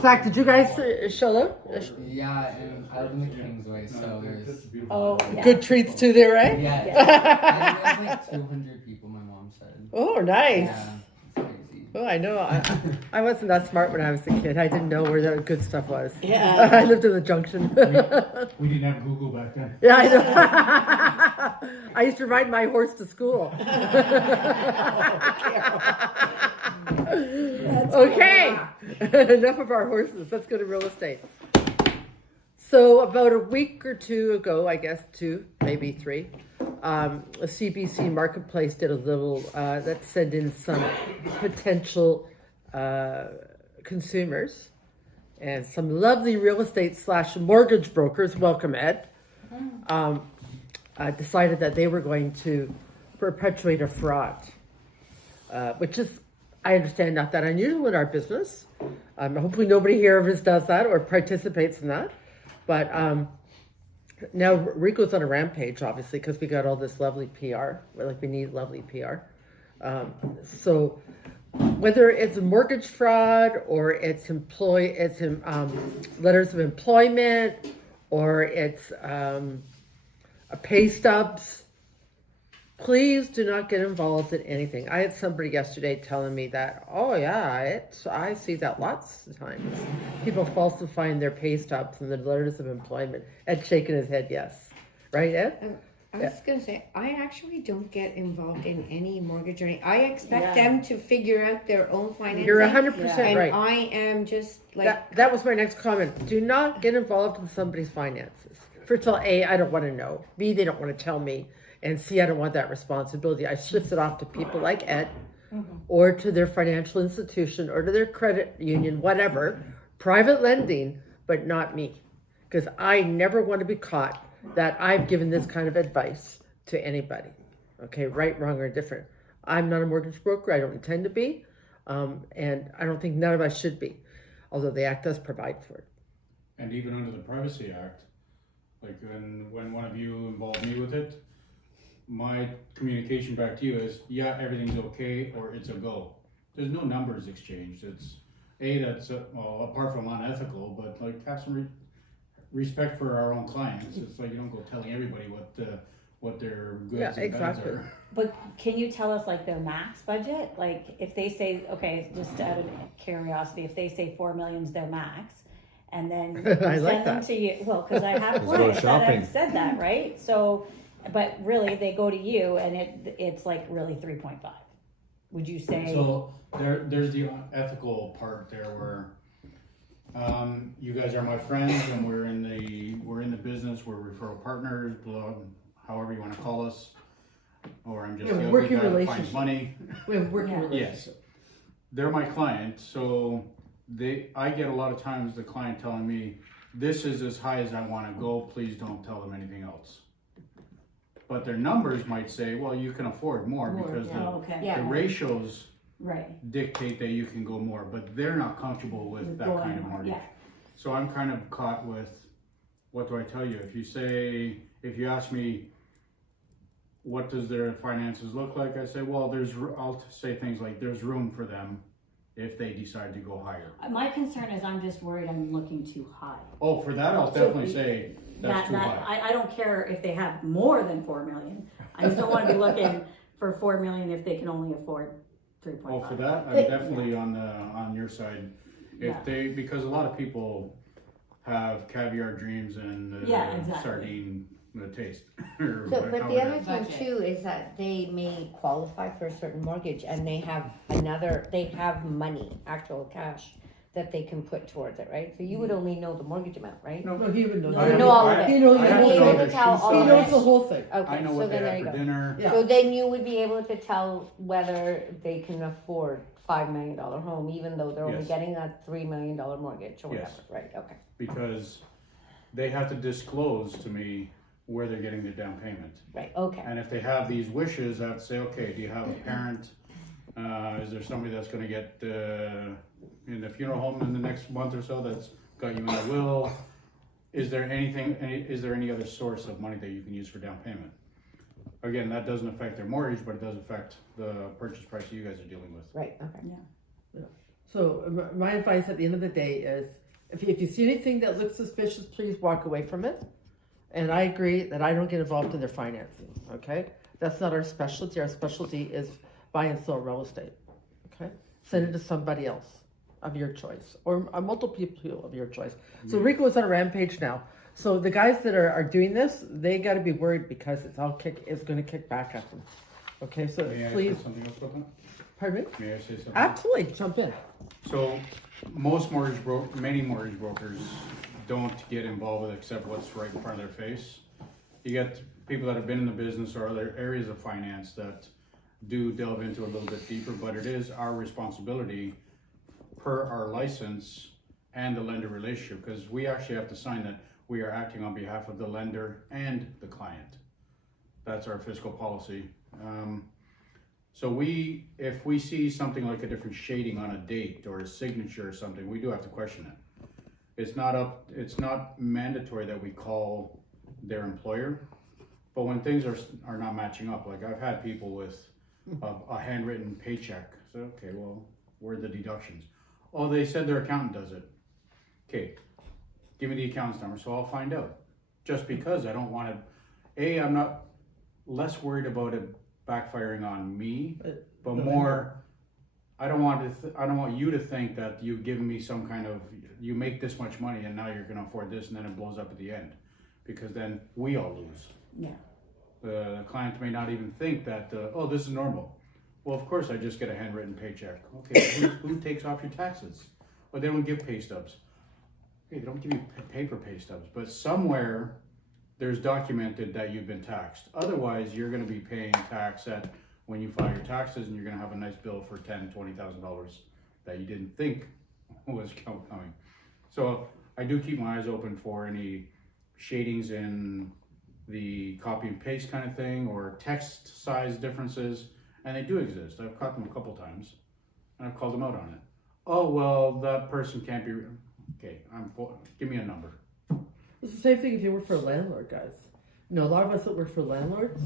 Zach, did you guys show up? Yeah, and I live in the Kingsway, so there's Good treats too there, right? yeah. And there's like 200 people. My mom said. Oh, nice. Yeah, it's crazy. Oh, I know. I wasn't that smart when I was a kid. I didn't know where the good stuff was. Yeah. I lived in the junction. We didn't have Google back then. Yeah, I know. I used to ride my horse to school. Okay, enough of our horses. Let's go to real estate. So about a week or two ago, I guess 2, maybe 3, a CBC Marketplace did a little, that sent in some potential consumers and some lovely real estate / mortgage brokers, welcome Ed, decided that they were going to perpetuate a fraud, which is, I understand, not that unusual in our business. Hopefully nobody here of us does that or participates in that. But now Rico's on a rampage, obviously, because we got all this lovely PR. Like, we need lovely PR. So whether it's mortgage fraud or it's letters of employment or it's a pay stubs, please do not get involved in anything. I had somebody yesterday telling me that, oh yeah, I see that lots of times. People falsifying their pay stubs and their letters of employment. Ed shaking his head, yes. Right, Ed? I was going to say, I actually don't get involved in any mortgage or anything. I expect them to figure out their own financing. You're 100% and right. I am just like... That was my next comment. Do not get involved in somebody's finances. First of all, A, I don't want to know. B, they don't want to tell me. And C, I don't want that responsibility. I shift it off to people like Ed, or to their financial institution, or to their credit union, whatever. Private lending, but not me. Because I never want to be caught that I've given this kind of advice to anybody. Okay, right, wrong, or different. I'm not a mortgage broker. I don't intend to be. And I don't think none of us should be. Although the Act does provide for it. And even under the Privacy Act, like when one of you involved me with it, my communication back to you is, yeah, everything's okay, or it's a go. There's no numbers exchanged. It's that's well, apart from unethical, but like have some respect for our own clients. It's like you don't go telling everybody what their goods and bads are. But can you tell us like their max budget? Like if they say, okay, just out of curiosity, if they say 4 million is their max, and then I like send them that. to you, well, because I have clients that have said that, right? So, but really they go to you and it's like really 3.5. Would you say? So there's the ethical part there where you guys are my friends and we're in the business, we're referral partners, however you want to call us, or I'm just a working guy that relationship. finds money. We have working Yes, they're my client, so I get a lot of times the client telling me, this is as high as I want to go, please don't tell them anything else. But their numbers might say, well, you can afford more because the ratios dictate that you can go more, but they're not comfortable with that kind of mortgage. Yeah. So I'm kind of caught with, what do I tell you? If you ask me, what does their finances look like? I say, well, I'll say things like, there's room for them if they decide to go higher. My concern is I'm just worried I'm looking too high. Oh, for that, I'll definitely say that's too high. I don't care if they have more than 4 million. I just don't want to be looking for 4 million if they can only afford 3.5. Oh, for that, I'm definitely on your side. Because a lot of people have caviar dreams and sardine taste. But the other thing too is that they may qualify for a certain mortgage and they have money, actual cash, that they can put towards it, right? So you would only know the mortgage amount, right? No, he would know. You would know all of it. He knows You'd be able to tell all He of knows it. the whole thing. Okay, I know so what they then there have you for go. dinner. Yeah. So then you would be able to tell whether they can afford $5 million home, even though they're only Yes. getting a $3 million mortgage or whatever, Yes. right? Okay. Because they have to disclose to me where they're getting their down payment. Right, okay. And if they have these wishes, I have to say, okay, do you have a parent? Is there somebody that's going to get in the funeral home in the next month or so that's got you in a will? Is there any other source of money that you can use for down payment? Again, that doesn't affect their mortgage, but it does affect the purchase price you guys are dealing with. Right, okay. Yeah. So my advice at the end of the day is, if you see anything that looks suspicious, please walk away from it. And I agree that I don't get involved in their financing, okay? That's not our specialty. Our specialty is buy and sell real estate, okay? Send it to somebody else of your choice, or multiple people of your choice. So Rico is on a rampage now. So the guys that are doing this, they got to be worried because it's going to kick back at them. Okay, so May I please, say something else about that? pardon me? May I say something? Absolutely, jump in. So, many mortgage brokers don't get involved with it except what's right in front of their face. You get people that have been in the business or other areas of finance that do delve into it a little bit deeper, but it is our responsibility per our license and the lender relationship, because we actually have to sign that we are acting on behalf of the lender and the client. That's our fiscal policy. So if we see something like a different shading on a date or a signature or something, we do have to question it. It's not mandatory that we call their employer, but when things are not matching up, like I've had people with a handwritten paycheck. So, okay, well, where are the deductions? Oh, they said their accountant does it. Okay, give me the accountant's number so I'll find out. Just because I don't want to, I'm not less worried about it backfiring on me, but more, I don't want you to think that you've given me some kind of, you make this much money and now you're going to afford this, and then it blows up at the end, because then we all lose. Yeah. The client may not even think that, oh, this is normal. Well, of course I just get a handwritten paycheck. Okay, who takes off your taxes? Well, they don't give pay stubs. Okay, they don't give you paper pay stubs, but somewhere there's documented that you've been taxed. Otherwise, you're going to be paying tax when you file your taxes, and you're going to have a nice bill for $10,000-$20,000 that you didn't think was coming. So I do keep my eyes open for any shadings in the copy and paste kind of thing, or text size differences, and they do exist. I've caught them a couple times, and I've called them out on it. Oh, well, that person can't be. Okay, give me a number. It's the same thing if you work for a landlord, guys. You know, a lot of us that work for landlords,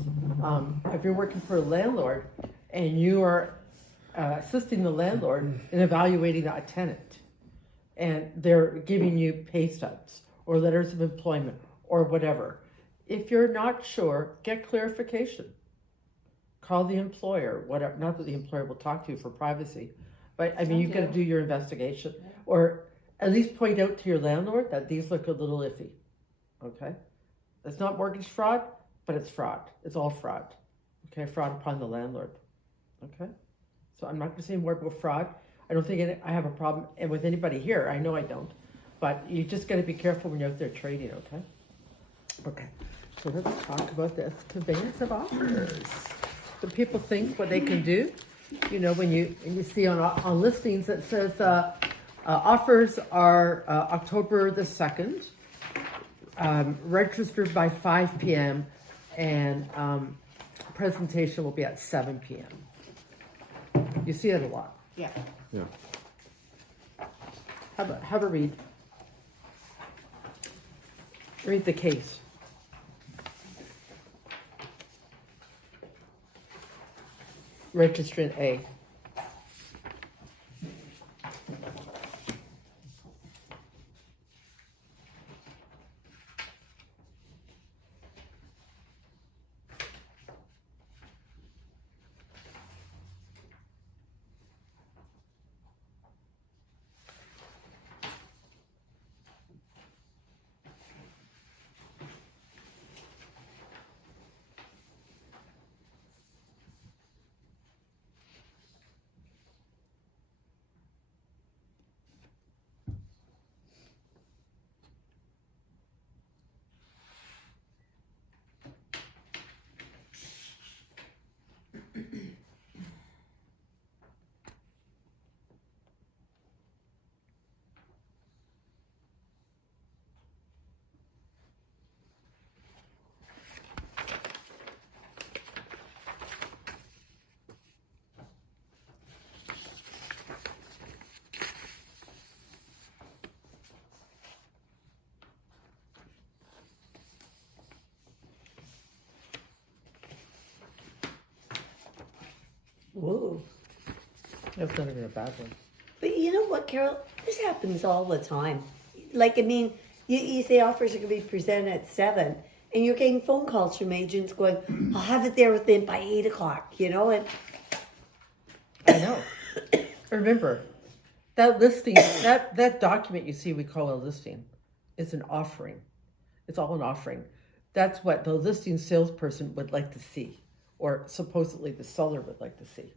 if you're working for a landlord and you are assisting the landlord in evaluating a tenant, and they're giving you pay stubs or letters of employment or whatever, if you're not sure, get clarification. Call the employer, whatever. Not that the employer will talk to you for privacy, but I mean, you've got to do your investigation, or at least point out to your landlord that these look a little iffy. Okay? It's not mortgage fraud, but it's fraud. It's all fraud. Okay? Fraud upon the landlord. Okay? So I'm not going to say more about fraud. I don't think I have a problem with anybody here. I know I don't. But you just got to be careful when you're out there trading, okay? Okay. So let's talk about this conveyance of offers. Do people think what they can do? You know, when you see on listings it says offers are October the 2nd, registered by 5 p.m. and presentation will be at 7 p.m. You see it a lot. Yeah. Yeah. Have a read. Read the case. Registrant A. Whoa. That's not even a bad one. But you know what, Carol? This happens all the time. Like, I mean, you say offers are going to be presented at 7, and you're getting phone calls from agents going, I'll have it there within by 8 o'clock, you know? And I know. Remember, that listing, that document you see we call a listing is an offering. It's all an offering. That's what the listing salesperson would like to see, or supposedly the seller would like to see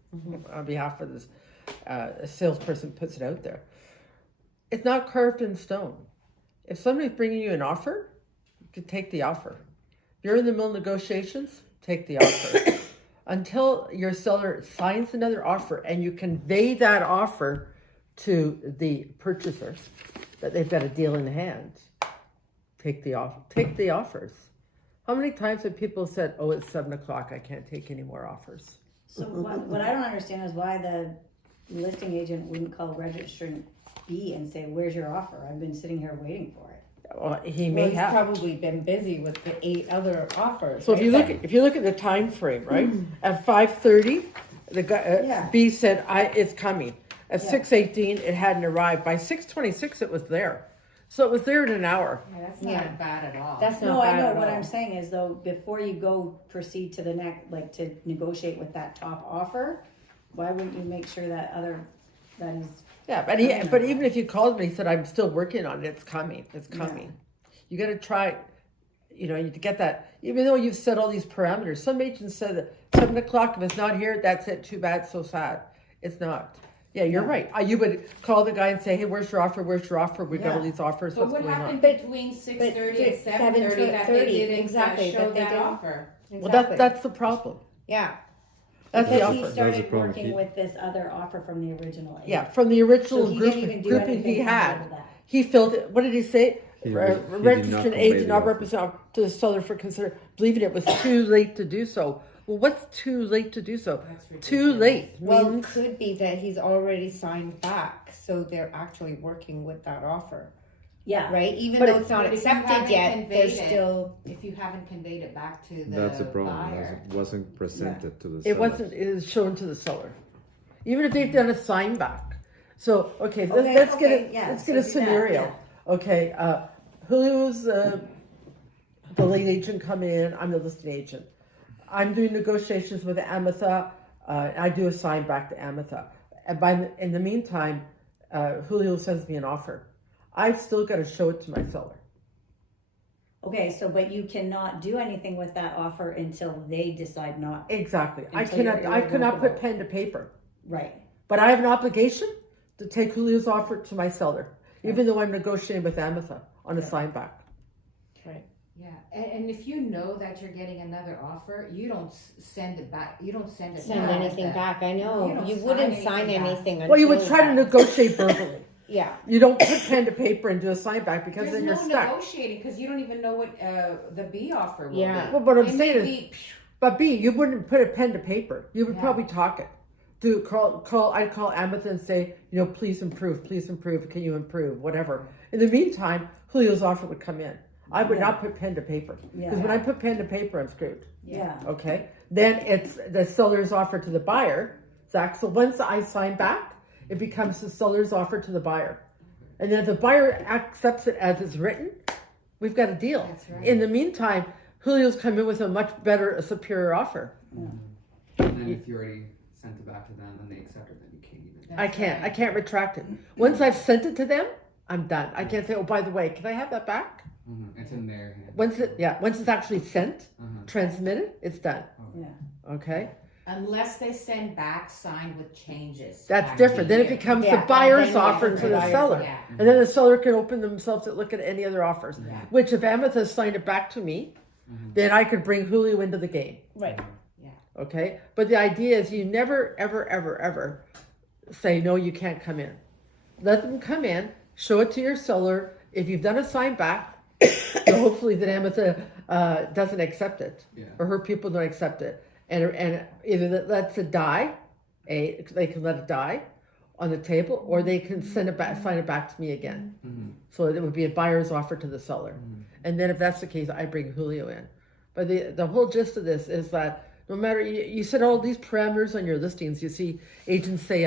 on behalf of this. A salesperson puts it out there. It's not carved in stone. If somebody's bringing you an offer, you can take the offer. If you're in the middle of negotiations, take the offer. Until your seller signs another offer and you convey that offer to the purchaser, that they've got a deal in hand, take the offer. Take the offers. How many times have people said, "Oh, it's 7 o'clock. I can't take any more offers"? So what I don't understand is why the listing agent wouldn't call registrant B and say, "Where's your offer? I've been sitting here waiting for it." Well, he Well, may he's have. probably been busy with the 8 other offers. So if right? you look at the time frame, right? At 5:30, the guy Yeah. B said, "It's coming." At Yeah. 6:18, it hadn't arrived. By 6:26, it was there. So it was there in an hour. Yeah, that's not Yeah. bad at all. That's not No, I bad know. at What all. I'm saying is though, before you go proceed to the next, like to negotiate with that top offer, why wouldn't you make sure that that is, Yeah, but even if you called me and said, "I'm still working on it. It's coming. It's coming." You got to try. You know, you get that. Even though you've set all these parameters, some agents said that 7 o'clock. If it's not here, that's it. Too bad. So sad. It's not. Yeah, you're right. You would call the guy and say, "Hey, where's your offer? Where's your offer? We got all these offers. But What's what going on?" happened But- between but 6:30 and 7:30 7:30 that they didn't exactly, show that they that didn't. offer? Well, Exactly. that's the problem. Yeah. That's the because he offer. started problem. working with this other offer from the original agent. Yeah, from the original So he didn't even do grouping anything he to had. handle that. He filled it. What did he say? He did not Registered convey agent the not offer. represent to the seller for consider, believing it was too late to do so. Well, what's too late to do so? That's ridiculous. Too late Well, it means could be that he's already signed back, so they're actually working with that offer, Yeah. right? Even But though it- it's not But if you accepted haven't yet, conveyed there's it, still. If you haven't conveyed it back to the That's a problem. buyer. It wasn't presented to the it seller. wasn't. It was shown to the seller, even if they've done a sign back. So okay, Okay, let's okay, get a yeah, let's so get a do that, scenario. yeah. Okay, Julio's the lead agent come in. I'm the listing agent. I'm doing negotiations with Ametha. I do a sign back to Ametha. And in the meantime, Julio sends me an offer. I've still got to show it to my seller. Okay, so but you cannot do anything with that offer until they decide not. Exactly. Until you're I cannot put irrevocable. pen to paper. Right. But I have an obligation to take Julio's offer to my seller, even though I'm negotiating with Ametha on a sign back. Yeah, and if you know that you're getting another offer, you don't send it back. You don't send it Send back. anything back. I know. You don't You sign wouldn't anything sign back. anything. Well, you would until try to that. negotiate verbally. Yeah. You don't put pen to paper and do a sign back because There's then you're no stuck. negotiating because you don't even know what the B offer will Yeah. be. Well, what I'm It saying may is, be- but B, you wouldn't put a pen to paper. You would Yeah. probably talk it. I'd call Ametha and say, please improve, can you improve, whatever. In the meantime, Julio's offer would come in. I would not put pen to paper. Because when I put pen to paper, I'm screwed. Yeah. Okay? Then it's the seller's offer to the buyer, Zach. So once I sign back, it becomes the seller's offer to the buyer. And then if the buyer accepts it as it's written, we've got a deal. That's right. In the meantime, Julio's come in with a much better, a superior offer. And then if you already sent it back to them and they accept it, then you can't even. I can't retract it. Once I've sent it to them, I'm done. I can't say, "Oh, by the way, can I have that back?" It's in their hand. Once it's actually sent, transmitted, it's done. Yeah. Okay? Unless they send back signed with changes. That's back different. to Then it you. becomes Yeah, the buyer's then you offer have to the the buyer's seller. Yeah. And then the seller can open themselves to look at any other offers. Yeah. Which if Amethyst signed it back to me, then I could bring Julio into the game. Right. Okay? But the idea is you never, ever, ever, ever say, "No, you can't come in." Let them come in, show it to your seller. If you've done a sign back, so hopefully that Amethyst doesn't accept it. Yeah. Or her people don't accept it. And either that lets it die, they can let it die on the table, or they can send it back, sign it back to me again. So it would be a buyer's offer to the seller. And then if that's the case, I bring Julio in. But the whole gist of this is that no matter, you set all these parameters on your listings, you see agents say,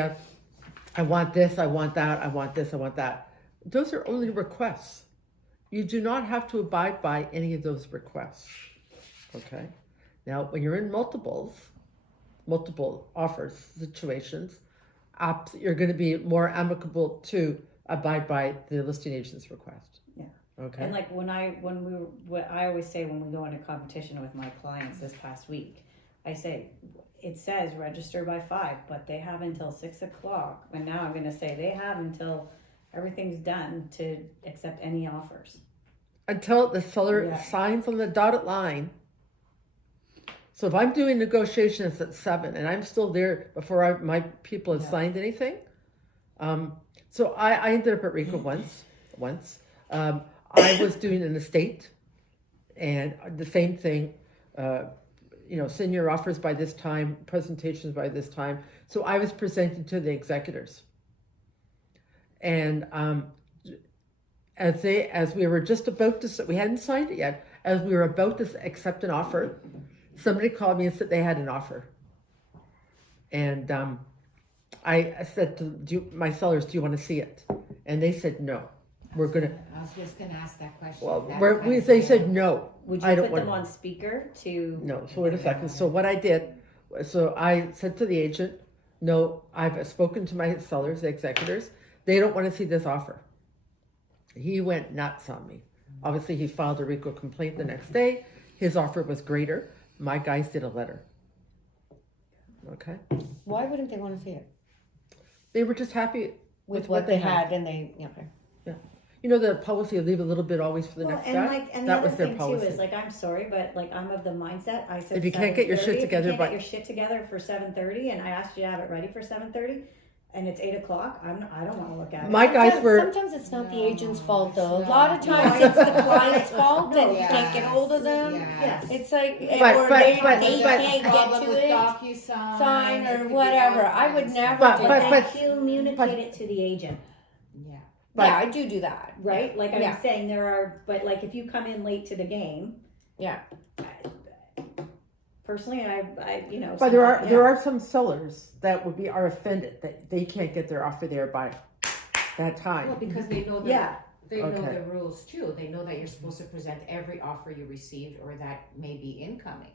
I want this, I want that, I want this, I want that. Those are only requests. You do not have to abide by any of those requests. Okay? Now, when you're in multiple offers situations, you're going to be more amicable to abide by the listing agent's request. Yeah. Okay. And like what I always say when we go into competition with my clients this past week, I say, it says register by 5, but they have until 6 o'clock. And now I'm going to say they have until everything's done to accept any offers. Until the seller signs on the dotted line. So if I'm doing negotiations at 7 and I'm still there before my people have signed anything, so I ended up at RICO once. I was doing an estate, and the same thing. Send your offers by this time, presentations by this time. So I was presenting to the executors, and as we were just about to, we hadn't signed it yet. As we were about to accept an offer, somebody called me and said they had an offer, and I said to my sellers, "Do you want to see it?" And they said no. I was just gonna ask that question. Well, they said no. Would you I don't put them want- on speaker to? No, so wait a second. So what I did, so I said to the agent, no, I've spoken to my sellers, the executors. They don't want to see this offer. He went nuts on me. Obviously, he filed a RICO complaint the next day. His offer was greater. My guys did a letter. Okay? Why wouldn't they want to see it? They were just happy With what they had and they, okay. You know the policy of leave a little bit always for the next guy? And That the was other their thing policy. too is like, I'm sorry, but like I'm of the mindset, I said If you can't get your shit 7:30, together if you by- can't get your shit together for 7:30 and I asked you to have it ready for 7:30 and it's 8 o'clock, I don't want to look at it. My guys were, Sometimes it's not the agent's fault though. A No. lot of times No. it's the client's fault that you Yes. can't get hold of them. Yes. It's like, But- or but- they but- can't Problem get with to it. DocuSign, Sign it or could be whatever. all I would kinds of never stuff. do But- that. They communicate it to the agent, Yeah. but- Yeah, I do that. right? Like I'm Yeah. saying but like if you come in late to the game, Yeah. personally, I but there are some sellers that are offended that they can't get their offer there by that time. Well, because they know Yeah. they know Okay. the rules too. They know that you're supposed to present every offer you received or that may be incoming.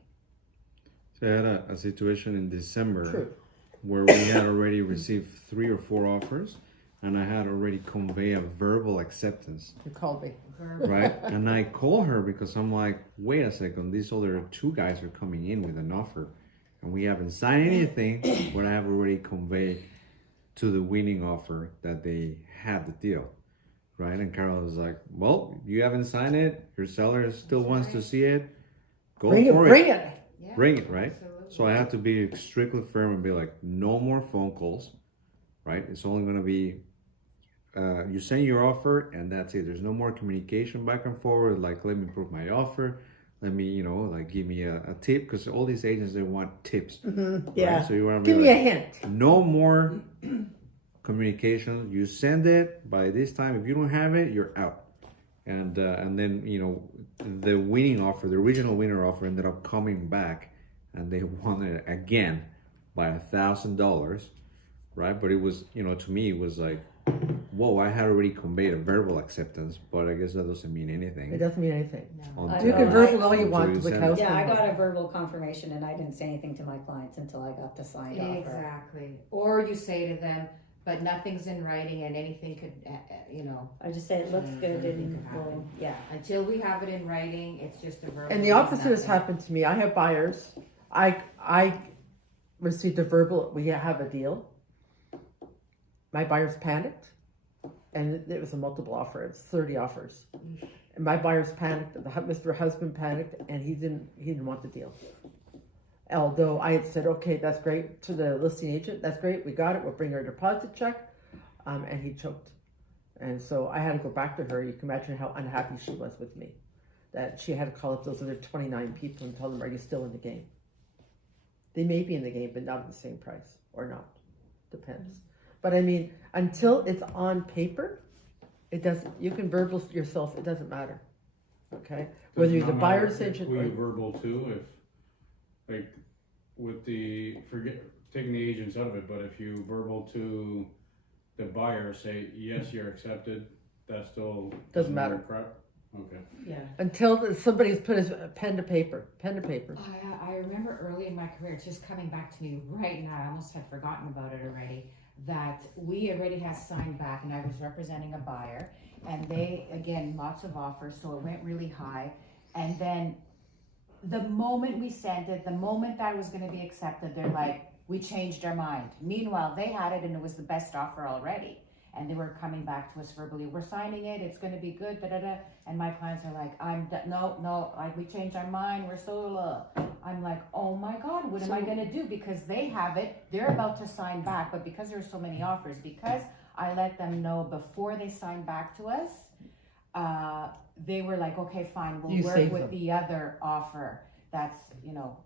So I had a situation in December True. where we had already received 3 or 4 offers, and I had already conveyed a verbal acceptance, You called me. right? And I call her because I'm like, wait a second, these other 2 guys are coming in with an offer, and we haven't signed anything, but I have already conveyed to the winning offer that they had the deal, right? And Carole was like, well, you haven't signed it, your seller still wants to see it, go Bring it, for bring it. Yeah. Bring it, right? Absolutely. So I had to be strictly firm and be like, no more phone calls, right? It's only going to be, you send your offer and that's it. There's no more communication back and forward. Like, let me prove my offer. Let me, like give me a tip. Because all these agents, they want tips. Yeah. Right? So you want to Give be me a like, hint. no more communication. You send it by this time. If you don't have it, you're out. And then, the winning offer, the original winner offer ended up coming back and they won it again by $1,000, right? But it was, to me, it was like, whoa, I had already conveyed a verbal acceptance, but I guess that doesn't mean anything. It doesn't mean anything. until- You can verbal all you until want you to the send cows it. Yeah, I come got home. a verbal confirmation and I didn't say anything to my clients until I got the signed offer. Exactly. Or you say to them, but nothing's in writing and anything could, I just say it looks good anything and could happen. well, yeah. Until we have it in writing, it's just a verbal. And the opposite has happened to me. I have buyers. I received a verbal, we have a deal. My buyers panicked, and it was a multiple offer. It's 30 offers. And my buyers panicked. Mr. Husband panicked, and he didn't want the deal. Although I had said, okay, that's great to the listing agent. That's great. We got it. We'll bring our deposit check. And he choked. And so I had to go back to her. You can imagine how unhappy she was with me. That she had to call up those other 29 people and tell them, are you still in the game? They may be in the game, but not at the same price or not. Depends. But I mean, until it's on paper, it doesn't, you can verbal yourself, it doesn't matter. Okay? Whether you're the Does not buyer's matter if agent we or, verbal too, if, like, with taking the agents out of it, but if you verbal to the buyer say, yes, you're accepted, that still Doesn't matter. Correct? Okay. Yeah. Until somebody's put his pen to paper. I remember early in my career, it's just coming back to me right now, I almost had forgotten about it already, that we already had signed back and I was representing a buyer and they, again, lots of offers, so it went really high. And then the moment we sent it, the moment that it was gonna be accepted, they're like, we changed our mind. Meanwhile, they had it and it was the best offer already. And they were coming back to us verbally, we're signing it, it's gonna be good, da-da-da. And my clients are like, we changed our mind, we're so, I'm like, oh my God, what am I gonna do? Because they have it, they're about to sign back, but because there are so many offers, because I let them know before they signed back to us, they were like, okay, fine, we'll work with the other offer that's,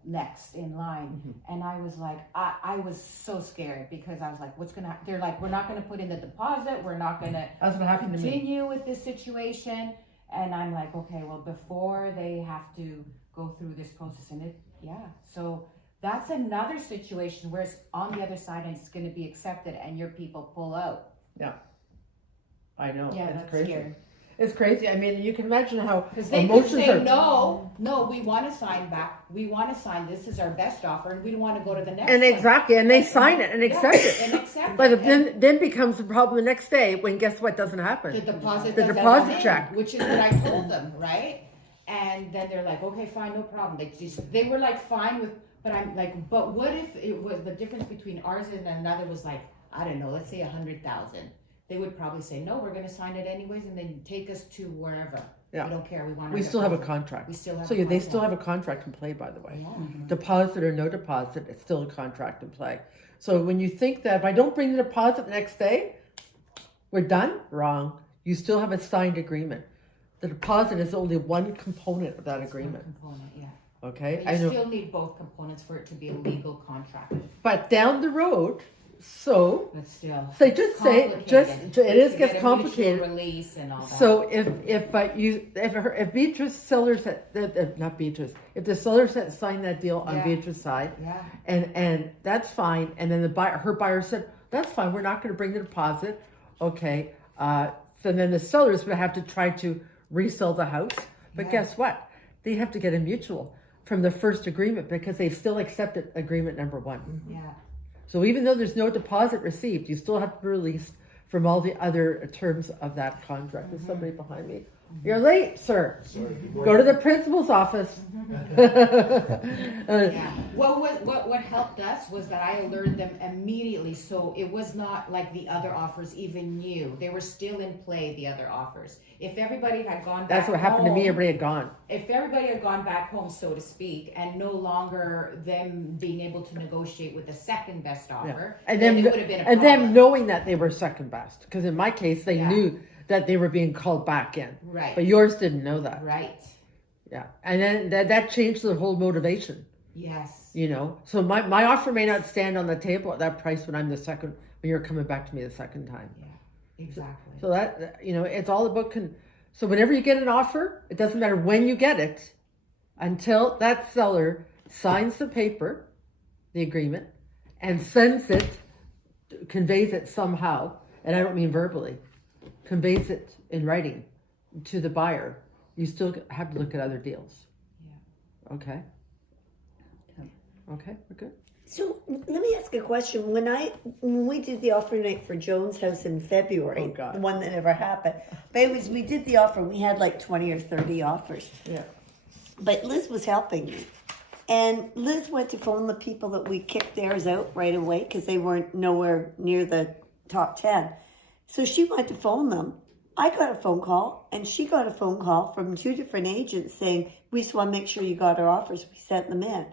next in line. And I was like, I was so scared because I was like, what's gonna happen? They're like, we're not gonna put in the deposit, we're not gonna That's what happened to me. continue with this situation. And I'm like, okay, well, before they have to go through this process, and so that's another situation where it's on the other side and it's gonna be accepted and your people pull out. I know. Yeah, it's that's crazy. scary. It's crazy. I mean, you can imagine how Because they could emotions say, are. no, we want to sign back. We want to sign. This is our best offer, and we don't want to go to the next And one. exactly, and they sign it and accept it. And accept But it. And then becomes the problem the next day when guess what doesn't happen? the deposit, The doesn't deposit come in, check. which is what I told them, right? And then they're like, okay, fine, no problem. They were like fine with, but I'm like, but what if it was the difference between ours and another was like, I don't know, let's say 100,000. They would probably say, no, we're going to sign it anyways, and then take us to wherever. Yeah. We don't care. We want. We our still have a deposit. contract. We still have. So a they contract. still have a contract in play, by the way. Yeah. Deposit or no deposit, it's still a contract in play. So when you think that if I don't bring the deposit the next day, we're done, wrong. You still have a signed agreement. The deposit is only one component of that That's one agreement. component, yeah. Okay, But I you know. still need both components for it to be a legal contract. But down the road, so But still. they just say Complicated. it is To gets get a complicated. mutual release and all that. So if Beatrice sellers had not Beatrice, if the sellers had signed that deal on Yeah. Beatrice's side, Yeah. and that's fine, and then her buyer said that's fine, we're not going to bring the deposit, okay. So then the sellers would have to try to resell the house, but Yeah. guess what? They have to get a mutual from the first agreement because they still accepted agreement number one. Yeah. So even though there's no deposit received, you still have to release from all the other terms of that contract. There's somebody behind me. You're late, sir. Go to the principal's office. Yeah. What helped us was that I alerted them immediately, so it was not like the other offers even knew. They were still in play, the other offers. If everybody had gone back That's what happened to me. home- Everybody had gone. If everybody had gone back home, so to speak, and no longer them being able to negotiate with the second best offer, And then then it would have been a and problem. them knowing that they were second best, because in my case they Yeah. knew that they were being called back in, Right. but yours didn't know that. Right. Yeah, and then that changed the whole motivation. Yes. You know, so my offer may not stand on the table at that price when I'm the second, when you're coming back to me the second time. Yeah. Exactly. So that, it's all about, so whenever you get an offer, it doesn't matter when you get it, until that seller signs the paper, the agreement, and sends it, conveys it somehow, and I don't mean verbally, conveys it in writing to the buyer, you still have to look at other deals. Yeah. Okay? Okay, we're good? So let me ask a question. When we did the offer night for Joan's house in February, Oh, God. the one that never happened, but we did the offer. We had like 20 or 30 offers. Yeah. But Liz was helping me. And Liz went to phone the people that we kicked theirs out right away because they weren't nowhere near the top 10. So she went to phone them. I got a phone call and she got a phone call from 2 different agents saying, we just want to make sure you got our offers. We sent them in.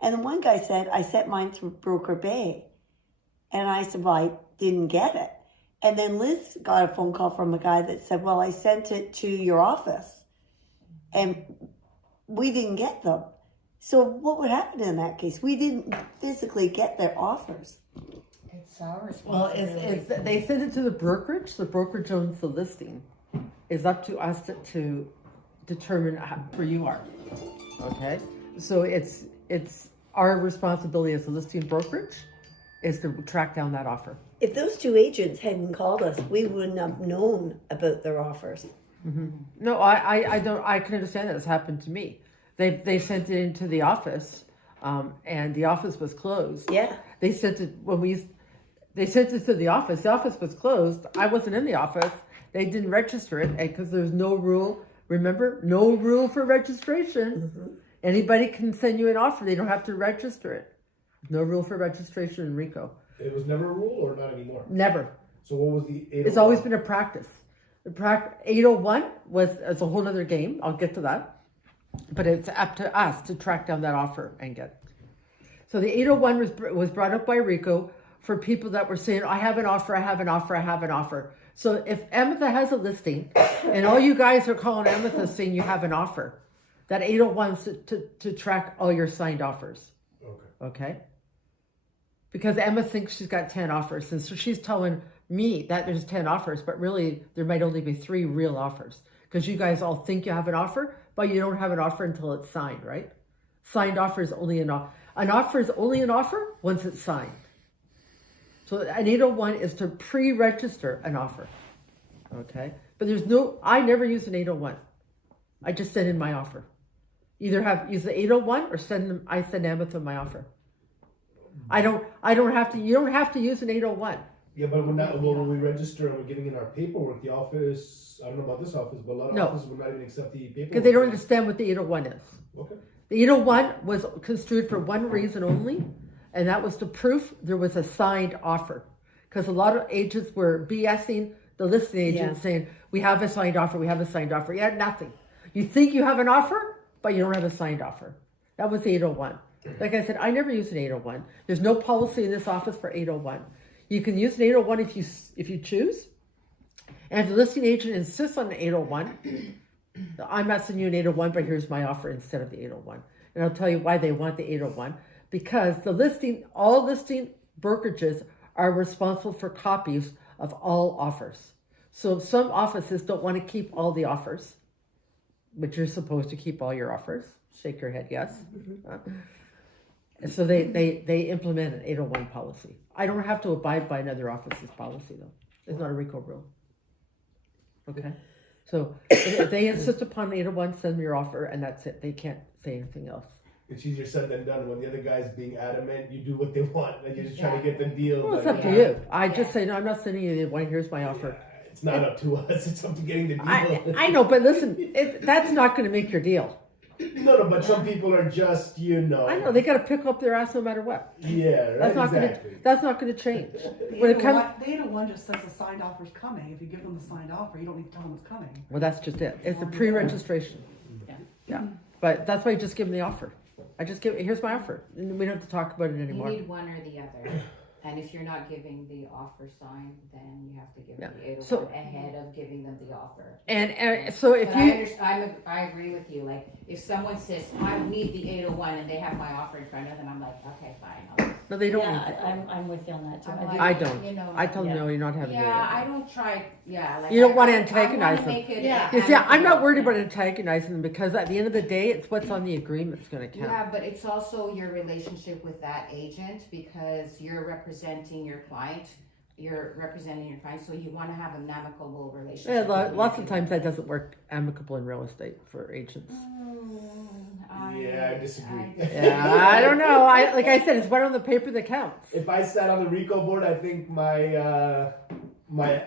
And then one guy said, I sent mine through Broker Bay. And I said, well, I didn't get it. And then Liz got a phone call from a guy that said, well, I sent it to your office. And we didn't get them. So what would happen in that case? We didn't physically get their offers. It's our Well, responsibility. they send it to the brokerage. The brokerage owns the listing. It's up to us to determine where you are. Okay, so it's our responsibility as a listing brokerage is to track down that offer. if those two agents hadn't called us, we wouldn't have known about their offers. No, I don't. I can understand that. It's happened to me. They sent it into the office, and the office was closed. Yeah. They sent it They sent it to the office. The office was closed. I wasn't in the office. They didn't register it because there's no rule. Remember, no rule for registration. Anybody can send you an offer. They don't have to register it. No rule for registration in RICO. It was never a rule or not anymore? Never. So what was the 801? It's always been a practice. 801 was a whole other game. I'll get to that. But it's up to us to track down that offer and get it. So the 801 was brought up by RICO for people that were saying, I have an offer, I have an offer, I have an offer. So if Ametha has a listing and all you guys are calling Ametha saying you have an offer, that 801 is to track all your signed offers. Okay? Because Emma thinks she's got 10 offers. And so she's telling me that there's 10 offers, but really there might only be 3 real offers. Because you guys all think you have an offer, but you don't have an offer until it's signed, right? Signed offer is only an offer. An offer is only an offer once it's signed. So an 801 is to pre-register an offer. Okay? But I never use an 801. I just send in my offer. Either use the 801 or I send Ametha my offer. You don't have to use an 801. Yeah, but when we register and we're giving in our paperwork, the office, I don't know about this office, but a lot of offices would not even accept the paperwork. Because they don't understand what the 801 is. Okay. The 801 was construed for one reason only, and that was to prove there was a signed offer. Because a lot of agents were BSing the listing agent saying, we have a signed offer, we have a signed offer. You had nothing. You think you have an offer, but you don't have a signed offer. That was the 801. Like I said, I never use an 801. There's no policy in this office for 801. You can use an 801 if you choose. And if the listing agent insists on an 801, I'm not sending you an 801, but here's my offer instead of the 801. And I'll tell you why they want the 801. Because all listing brokerages are responsible for copies of all offers. So some offices don't want to keep all the offers, but you're supposed to keep all your offers. Shake your head, yes. So they implement an 801 policy. I don't have to abide by another office's policy, though. It's not a RICO rule. Okay? So if they insist upon 801, send me your offer, and that's it. They can't say anything else. It's easier said than done. When the other guy's being adamant, you do what they want, and you're just trying to get the deal. Well, it's up to you. I just say, no, I'm not sending you the 801. Here's my offer. It's not up to us. It's up to getting the deal. I know, but listen, that's not going to make your deal. No, but some people are just, I know they got to pick up their ass no matter what. Yeah, right. That's not going to change. The 801 just says the signed offer's coming. If you give them the signed offer, you don't need to tell them it's coming. Well, that's just it. It's a pre-registration. Yeah. But that's why you just give them the offer. Here's my offer, and we don't have to talk about it anymore. You need one or the other. And if you're not giving the offer signed, then you have to give the 801 ahead of giving them the offer. And so if I agree with you. Like, if someone says, I need the 801 and they have my offer in front of them, I'm like, okay, fine. No, they don't. I'm with you on that too. I don't. I tell them, no, you're not having the 801. I don't try, like. You don't want to antagonize them. You see, I'm not worried about antagonizing them because at the end of the day, it's what's on the agreement that's going to count. Yeah, but it's also your relationship with that agent because you're representing your client. So you want to have an amicable relationship. Yeah, lots of times that doesn't work amicable in real estate for agents. I disagree. I don't know. Like I said, it's right on the paper that counts. If I sat on the RICO board, I think my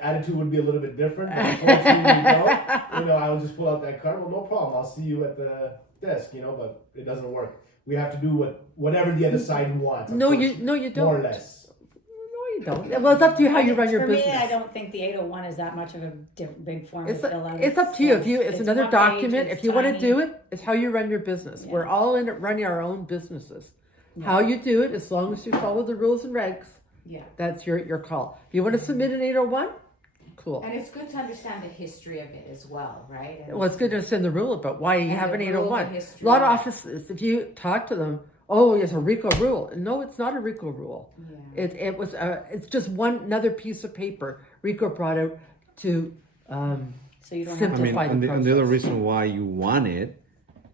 attitude would be a little bit different. But unfortunately, I would just pull out that card. Well, no problem. I'll see you at the desk. But it doesn't work. We have to do whatever the other side wants. No, you don't. More or less. You don't. Well, it's up to you how you run your business. For me, I don't think the 801 is that much of a big form to fill out. It's up to you. It's another document. If you want to do it, it's how you run your business. Yeah. We're all in it running our own businesses. Yeah. How you do it, as long as you follow the rules and regs, that's your call. If you want to submit an 801, cool. And it's good to understand the history of it as well, right? Well, it's good to understand the rule about why you have an 801. A lot of offices, if you talk to them, oh, it's a RICO rule. No, it's not a RICO rule. Yeah. It's just another piece of paper RICO brought out to so you don't simplify the process. process. And the other reason why you want it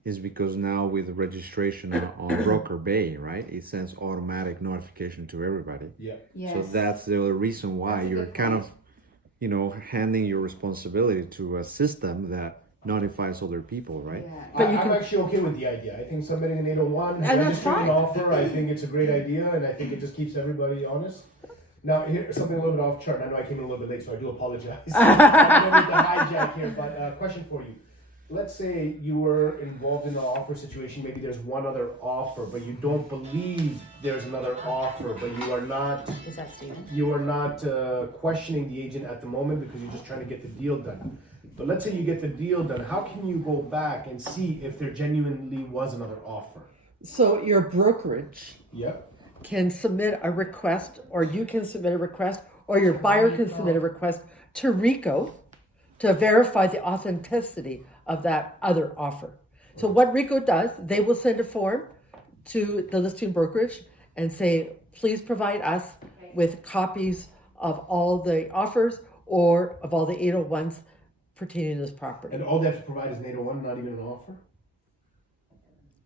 is because now with the registration on Broker Bay, right, it sends automatic notification to everybody. Yeah. Yes. So that's the other reason why That's a you're good kind point. of, you know, handing your responsibility to a system that notifies other people, right? Yeah. But you I'm can- actually okay with the idea. I think submitting an 801, And that's registering an fine. offer, I think it's a great idea, and I think it just keeps everybody honest. Now, here's something a little bit off chart. I know I came in a little bit late, so I do apologize. I don't need to hijack here, but question for you. Let's say you were involved in an offer situation, maybe there's one other offer, but you don't believe there's another offer, but you are not Is that Steven? questioning the agent at the moment because you're just trying to get the deal done. But let's say you get the deal done, how can you go back and see if there genuinely was another offer? So your brokerage Yep. can submit a request, or you can submit a request, or your buyer can submit a request to RICO to verify the authenticity of that other offer. So what RICO does, they will send a form to the listing brokerage and say, please provide us with copies of all the offers or of all the 801s pertaining to this property. And all they have to provide is an 801, not even an offer?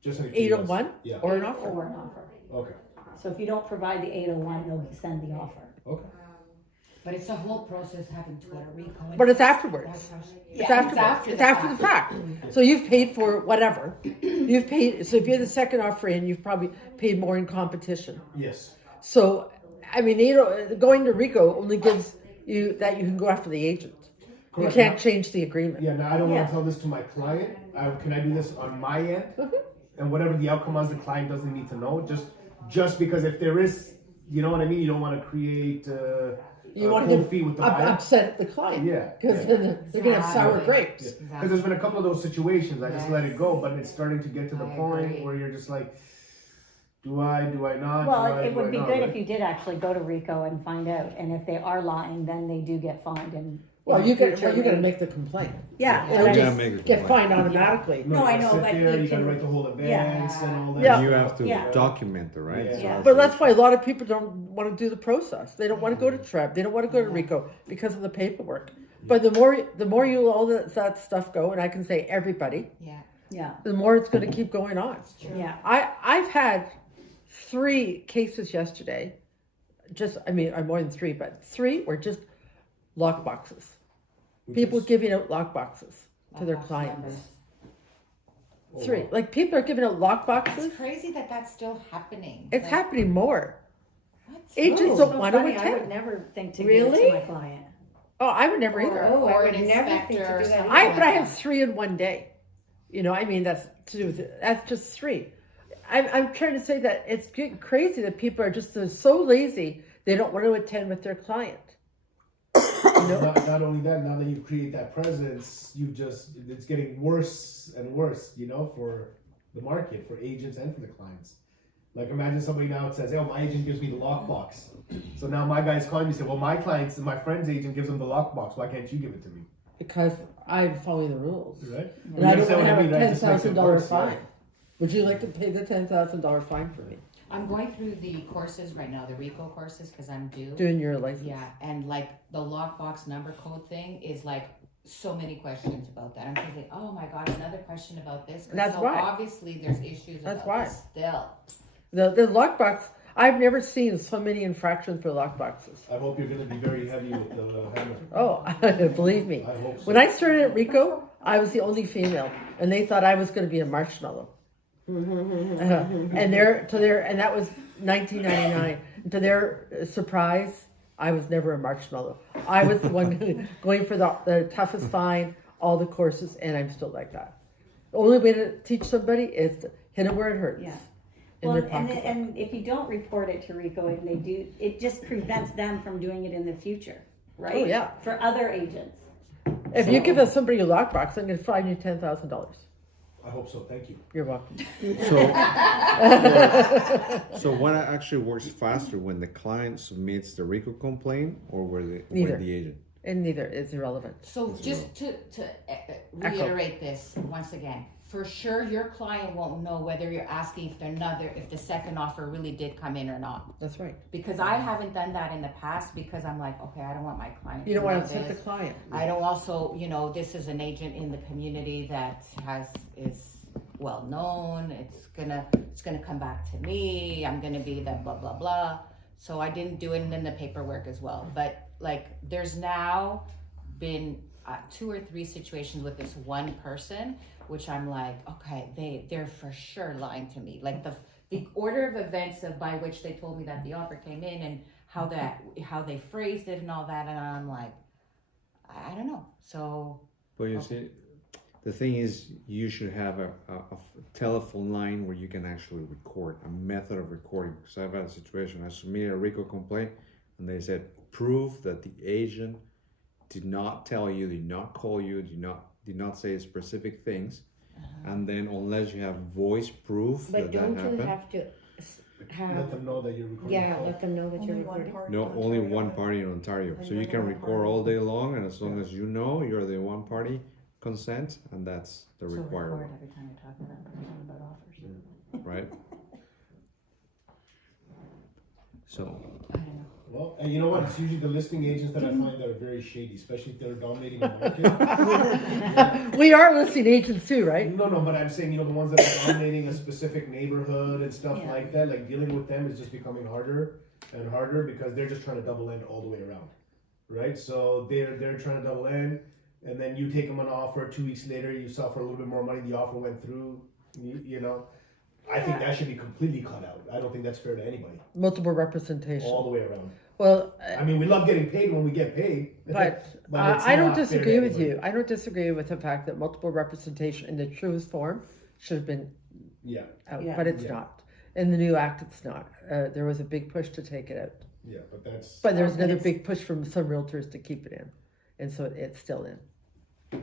Just an 801 Yeah. or an offer. Or an offer. Okay. So if you don't provide the 801, they'll send the offer. Okay. But it's a whole process having to RICO. But it's afterwards. It's Yeah, afterwards. It's after the fact. So you've paid for whatever. You've paid. So if you're the second offer in, you've probably paid more in competition. Yes. So, I mean, going to RICO only gives you that you can go after the agent. You Correct. can't change the agreement. Yeah, now I don't Yeah. want to tell this to my client. Can I do this on my end? And whatever the outcome is, the client doesn't need to know. Just because if there is, you know what I mean? You don't want to create You want cold to feet with the buyer. upset the client. Yeah, Because yeah. then they're going to have sour grapes. Because there's been a couple of those situations. I just let it go, but it's starting to get to the I point agree. where you're just like, do I not? Well, do I, it do would I be not, good right? if you did actually go to RICO and find out, and if they are lying, then they do get fined and. Well, in you the got future, to may- make the complaint. Yeah, They but don't I Yeah, just make a get complaint. fined automatically. No, No, I you know, sit but there, you you gotta can- write the whole advance and all that. Yeah. You have to Yeah. document it, right? Yeah. So Yeah. But that's why a lot of people don't want to do the process. They don't want to go to TREB. They don't want to go to RICO because of the paperwork. But the more you all that stuff go, and I can say everybody, Yeah. Yeah, the more it's going to keep going on. yeah. I've had 3 cases yesterday. More than 3, but 3 were just lock boxes. People giving out lock boxes to their clients. 3, like people are giving out lock boxes. It's crazy that that's still happening. It's Like, happening more. what? Agents Oh, don't so want to funny, I would attend. never think to give Really? it to my client. Oh, I would never either. Or I an would never think to inspector or do that something. But I like had that. 3 in one day. You know, I mean, that's to do with it. That's just 3. I'm trying to say that it's getting crazy that people are just so lazy they don't want to attend with their client. Not only that, now that you create that presence, it's getting worse and worse, for the market, for agents and for the clients. Like imagine somebody now says, "Oh, my agent gives me the lockbox." So now my guy's calling me and say, "Well, my friend's agent gives him the lockbox. Why can't you give it to me?" Because I'm following the rules. Right? And I don't understand want to what have a mean, right? It just makes it $10,000 worse, fine. yeah. Would you like to pay the $10,000 fine for me I'm going through the courses right now, the RICO courses, because I'm due. doing your license? Yeah, and like the lockbox number code thing is like so many questions about that. I'm thinking, oh my god, another question about this. 'Cause That's so why. Obviously, there's issues That's about why. this still. The lockbox, I've never seen so many infractions for lockboxes. I hope you're going to be very heavy with the hammer. Oh, believe me. I hope so. When I started at RICO, I was the only female, and they thought I was going to be a marshmallow. And that was 1999. To their surprise, I was never a marshmallow. I was the one going for the toughest fine, all the courses, and I'm still like that. The only way to teach somebody is to hit them where it hurts. Yeah. In Well, their and, pocketbook. and if you don't report it to RICO and they do, it just prevents them from doing it in the future, right? Oh, yeah. For other agents. If you give somebody a lockbox, I'm going to fine you $10,000. I hope so. Thank you. You're welcome. So what actually works faster, when the client submits the RICO complaint or when Neither. the agent? And neither is irrelevant. So just to reiterate this once again, for sure your client won't know whether you're asking if the second offer really did come in or not. That's right. Because I haven't done that in the past because I'm like, okay, I don't want my client. You don't to know want to tip the this. client. I don't also, this is an agent in the community that is well known. It's gonna come back to me. I'm gonna be the blah blah blah. So I didn't do it in the paperwork as well. But like, there's now been 2 or 3 situations with this one person, which I'm like, okay, they're for sure lying to me. Like the order of events by which they told me that the offer came in and how they phrased it and all that, and I'm like, I don't know. So. But you see, the thing is, you should have a telephone line where you can actually record, a method of recording. Because I've had a situation, I submitted a RICO complaint, and they said, prove that the agent did not tell you, did not call you, did not say specific things, and then unless you have voice proof But that don't happened. you have to Let have, them know that you're recording. yeah, let them know that you're Only one recording? part. No, only one party in Ontario. So you can record all day long, and as long as you know you're the one party consent, and that's the So requirement, record every time you're talking about offers. right? So, I don't know. Well, and you know what? It's usually the listing agents that I find that are very shady, especially if they're dominating the market. We are listing agents too, right? No, but I'm saying, the ones that are dominating a specific neighborhood and stuff Yeah. like that, like dealing with them is just becoming harder and harder because they're just trying to double end all the way around, right? So they're trying to double end, and then you take them an offer. 2 weeks later, you sell for a little bit more money. The offer went through. You know, I think that should be completely cut out. I don't think that's fair to anybody, Multiple representation. all the way around. Well, I mean, we love getting paid when we get paid, but it's I don't not fair to disagree with anybody. you. I don't disagree with the fact that multiple representation in the truest form should have been Yeah, out, Yeah. but it's Yeah. not. In the new act, it's not. There was a big push to take it out, yeah, but that's. but there's another it's- big push from some realtors to keep it in, and so it's still in,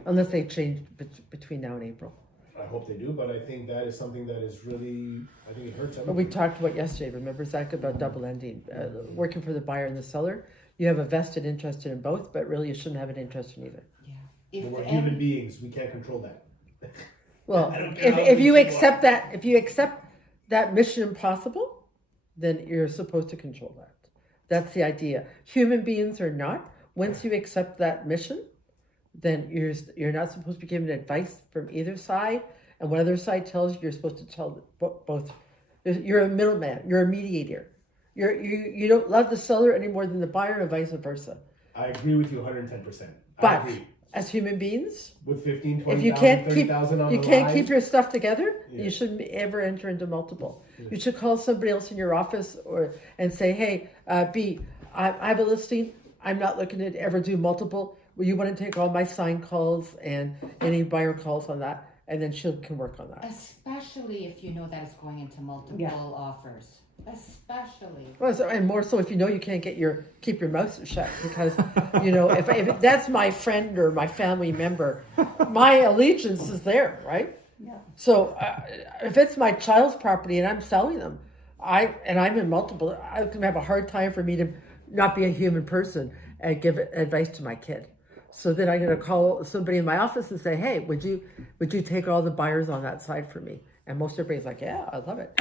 unless they change between now and April. I hope they do, but I think that is something that is really. I think it hurts But we everybody. talked about yesterday. Remember, Zach, about double ending, working for the buyer and the seller. You have a vested interest in both, but really you shouldn't have an interest in either. Yeah. But we're human beings. We can't control that. Well, I don't care how if you rich you accept that, if you accept that mission impossible, then you're supposed to control that. That's the idea. Human beings are not. Once you accept that mission, then you're not supposed to be given advice from either side. And what other side tells you, you're supposed to tell both. You're a middleman. You're a mediator. You don't love the seller any more than the buyer, and vice versa. I agree with you 110%. I But agree. as human beings, With 15, if 20,000, you can't keep 30,000 on you the can't line, keep your stuff together, Yeah. you shouldn't ever enter into multiple. You should call somebody else in your office and say, hey, B, I have a listing. I'm not looking to ever do multiple. Well, you want to take all my sign calls and any buyer calls on that, and then she can work on that. Especially if you know that it's going into multiple Yeah. offers. Especially. Well, and more so if you know you can't keep your mouth shut, because if that's my friend or my family member, my allegiance is there, right? Yeah. So if it's my child's property and I'm selling them, I'm in multiple, I can have a hard time for me to not be a human person and give advice to my kid. So then I'm going to call somebody in my office and say, hey, would you take all the buyers on that side for me? And most everybody's like, yeah, I love it.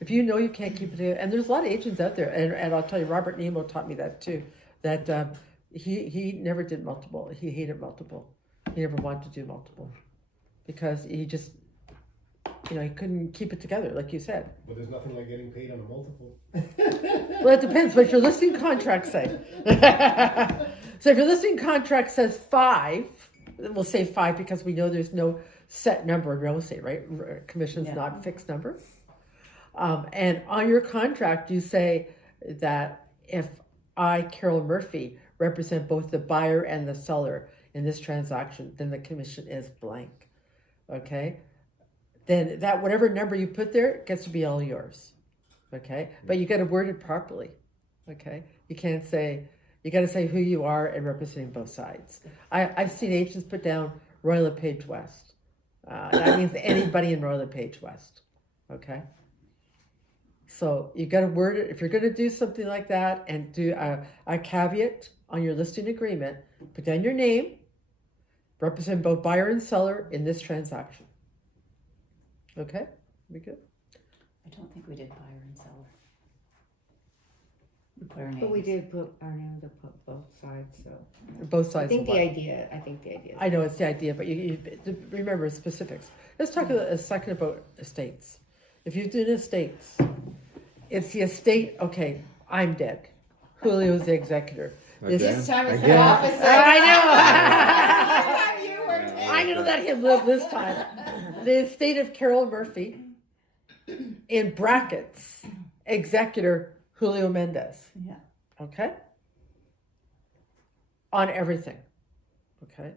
If you know you can't keep it together, and there's a lot of agents out there, and I'll tell you, Robert Nemo taught me that too, that he never did multiple. He hated multiple. He never wanted to do multiple because he just, he couldn't keep it together, like you said. But there's nothing like getting paid on a multiple. Well, it depends what your listing contract say. So if your listing contract says 5, we'll say 5 because we know there's no set number in real estate, right? Commission's Yeah. not fixed number. And on your contract, you say that if I, Carole Murphy, represent both the buyer and the seller in this transaction, then the commission is blank. Okay? Then that whatever number you put there gets to be all yours. Okay? But you got to word it properly. Okay? You can't say, you got to say who you are and representing both sides. I've seen agents put down Royal LePage West. That means anybody in Royal LePage West. Okay? So you got to word it. If you're going to do something like that and do a caveat on your listing agreement, put down your name, represent both buyer and seller in this transaction. Okay? We good? I don't think we did buyer and seller. put our names. But we did put our names to put both sides, so. Both I sides think of the what? idea, I know it's the idea, but you remember specifics. Let's talk a second about estates. If you do estates, it's the estate, okay, I'm dead. Julio's the executor. This time it's the Again. opposite. I This time you were know. dead. I'm gonna let him live this time. The estate of Carole Murphy, in brackets, executor Julio Mendez. Yeah. Okay? On everything. Okay?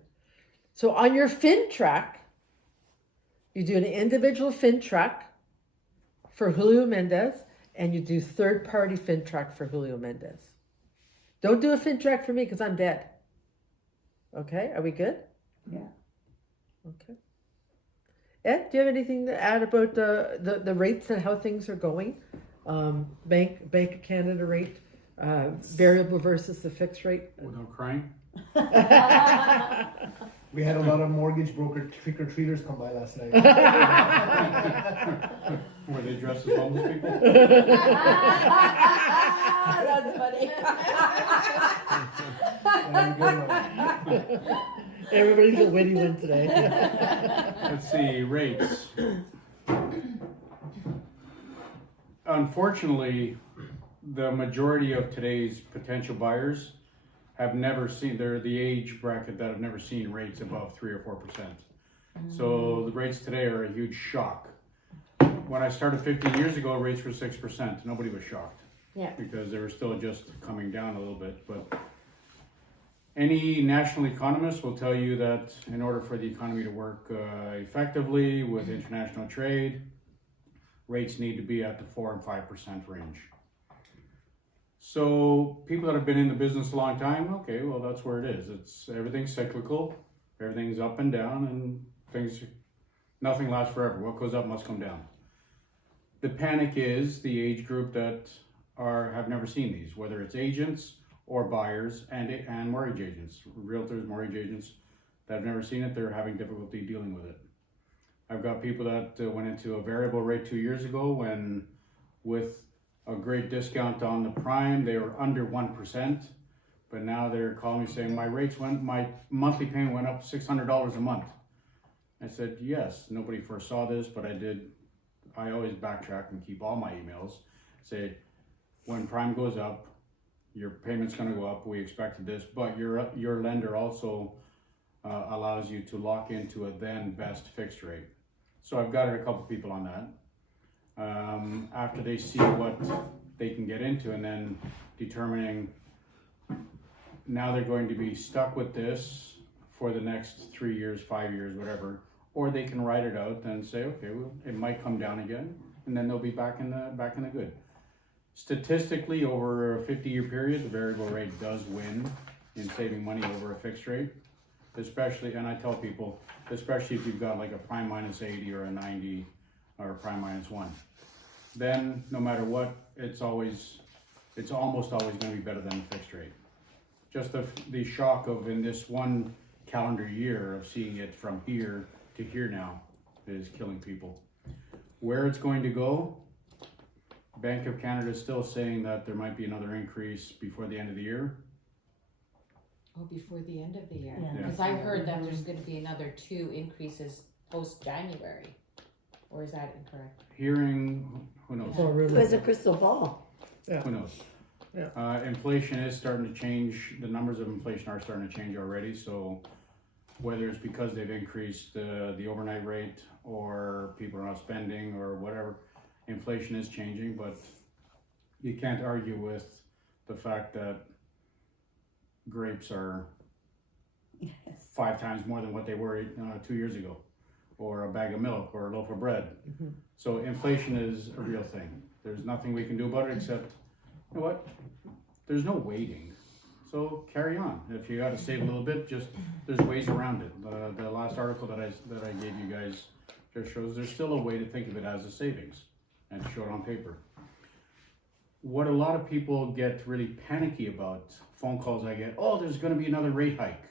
So on your fin track, you do an individual fin track for Julio Mendez, and you do third party fin track for Julio Mendez. Don't do a fin track for me because I'm dead. Okay? Are we good? Yeah. Okay. Ed, do you have anything to add about the rates and how things are going? Bank of Canada rate, variable versus the fixed rate. Without crying. We had a lot of mortgage broker trick-or-treaters come by last night. Were they dressed as homeless people? That's funny. That was a good one. Everybody's a witty one today. Let's see, rates. Unfortunately, the majority of today's potential buyers have never seen, they're the age bracket that have never seen rates above 3 or 4%. So the rates today are a huge shock. When I started 15 years ago, rates were 6%. Nobody was shocked. Yeah. Because they were still just coming down a little bit. But any national economist will tell you that in order for the economy to work effectively with international trade, rates need to be at the 4 and 5% range. So people that have been in the business a long time, okay, well that's where it is. It's everything's cyclical, everything's up and down, and nothing lasts forever. What goes up must come down. The panic is the age group that have never seen these, whether it's agents or buyers and mortgage agents, realtors, mortgage agents that have never seen it. They're having difficulty dealing with it. I've got people that went into a variable rate 2 years ago when, with a great discount on the prime, they were under 1%, but now they're calling me saying my monthly payment went up $600 a month. I said, yes, nobody foresaw this, but I always backtrack and keep all my emails. Say, when prime goes up, your payment's gonna go up, we expected this, but your lender also allows you to lock into a then best fixed rate. So I've got a couple people on that. After they see what they can get into and then determining now they're going to be stuck with this for the next 3 years, 5 years, whatever, or they can ride it out and say, okay, well, it might come down again, and then they'll be back in the good. Statistically, over a 50-year period, the variable rate does win in saving money over a fixed rate, especially, and I tell people, especially if you've got like a prime minus 80 or a 90 or a prime minus 1. Then no matter what, it's almost always going to be better than the fixed rate. Just the shock of in this one calendar year of seeing it from here to here now is killing people. Where it's going to go, Bank of Canada is still saying that there might be another increase before the end of the year. Oh, before the end of the year. Yeah. Because I heard that there's gonna be another 2 increases post-January. Or is that incorrect? Hearing, who knows? Oh, really? Who has a crystal ball? Who knows? Yeah. Inflation is starting to change. The numbers of inflation are starting to change already. So whether it's because they've increased the overnight rate or people are not spending or whatever, inflation is changing. But you can't argue with the fact that grapes are 5 times more than what they were 2 years ago, or a bag of milk or a loaf of bread. Mm-hmm. So inflation is a real thing. There's nothing we can do about it except, you know what? There's no waiting. So carry on. If you got to save a little bit, there's ways around it. The last article that I gave you guys just shows there's still a way to think of it as a savings and to show it on paper. What a lot of people get really panicky about, phone calls I get, oh, there's going to be another rate hike.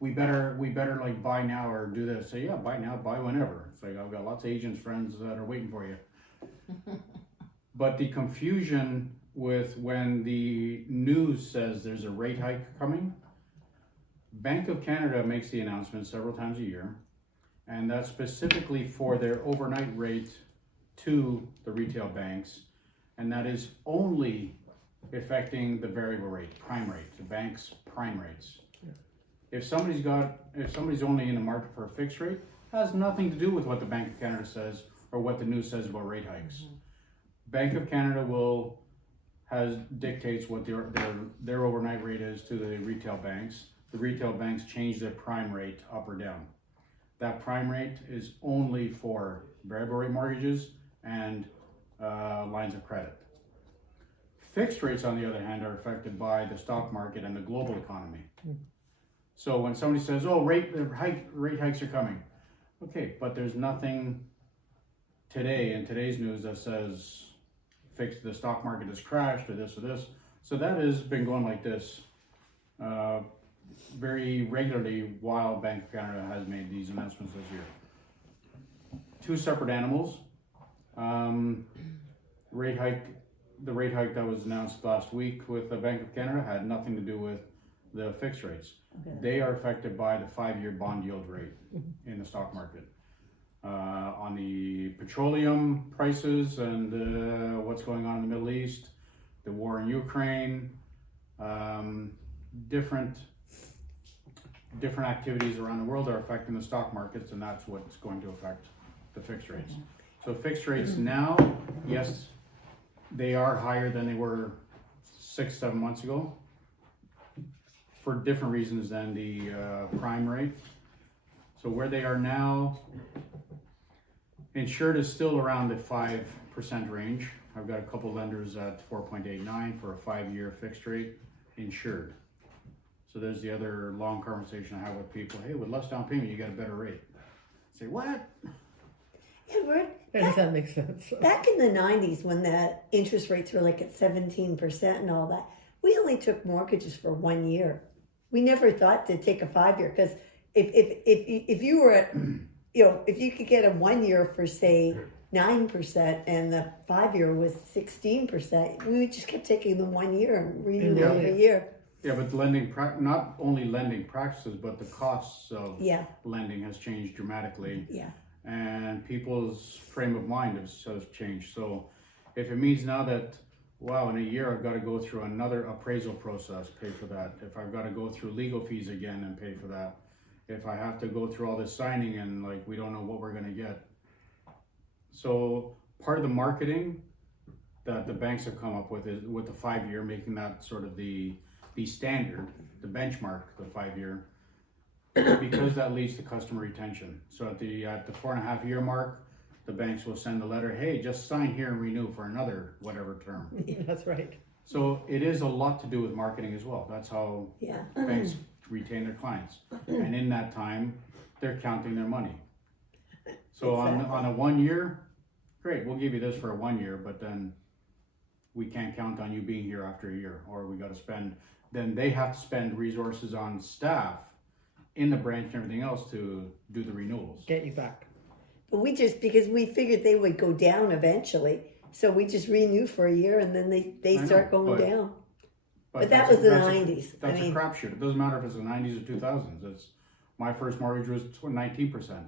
We better like buy now or do this. Say, yeah, buy now, buy whenever. It's like, I've got lots of agents friends that are waiting for you. But the confusion with when the news says there's a rate hike coming, Bank of Canada makes the announcement several times a year, and that's specifically for their overnight rate to the retail banks, and that is only affecting the variable rate, prime rate, the bank's prime rates. If somebody's only in the market for a fixed rate, has nothing to do with what the Bank of Canada says or what the news says about rate hikes. Bank of Canada dictates what their overnight rate is to the retail banks. The retail banks change their prime rate up or down. That prime rate is only for variable rate mortgages and lines of credit. Fixed rates, on the other hand, are affected by the stock market and the global economy. So when somebody says, "Oh, rate hikes are coming," okay, but there's nothing today in today's news that says the stock market has crashed or this or this. So that has been going like this very regularly while Bank of Canada has made these announcements this year. Two separate animals. The rate hike that was announced last week with the Bank of Canada had nothing to do with the fixed rates. Okay. They are affected by the 5-year bond yield rate in the stock market. On the petroleum prices and what's going on in the Middle East, the war in Ukraine, different activities around the world are affecting the stock markets, and that's what's going to affect the fixed rates. So fixed rates now, yes, they are higher than they were 6-7 months ago for different reasons than the prime rate. So where they are now, insured is still around the 5% range. I've got a couple lenders at 4.89 for a 5-year fixed rate insured. So there's the other long conversation I have with people. Hey, with less down payment, you get a better rate. I say, what? Yeah, Does that make sense? back in the 90s when the interest rates were like at 17% and all that, we only took mortgages for 1 year. We never thought to take a 5-year, because if you were at, if you could get a 1 year for say 9% and the 5-year was 16%, we just kept taking the 1 year and renewing every year. Yeah, but not only lending practices, but the costs of lending has changed dramatically. Yeah. And people's frame of mind has changed. So if it means now that, wow, in a year I've got to go through another appraisal process, pay for that. If I've got to go through legal fees again and pay for that. If I have to go through all this signing and we don't know what we're going to get. So part of the marketing that the banks have come up with is with the 5-year, making that sort of the standard, the benchmark, the 5-year, because that leads to customer retention. So at the 4.5-year mark, the banks will send a letter, hey, just sign here and renew for another whatever term. Yeah, that's right. So it is a lot to do with marketing as well. That's how banks retain their clients. And in that time, they're counting their money. So on a 1 year, great, we'll give you this for a 1 year, but then we can't count on you being here after a year, or we got to spend, then they have to spend resources on staff in the branch and everything else to do the renewals. Get you back. But because we figured they would go down eventually, so we just renew for a year and then they start going down. But that was the 90s. That's a crapshoot. It doesn't matter if it's the 90s or 2000s. My first mortgage was 19%.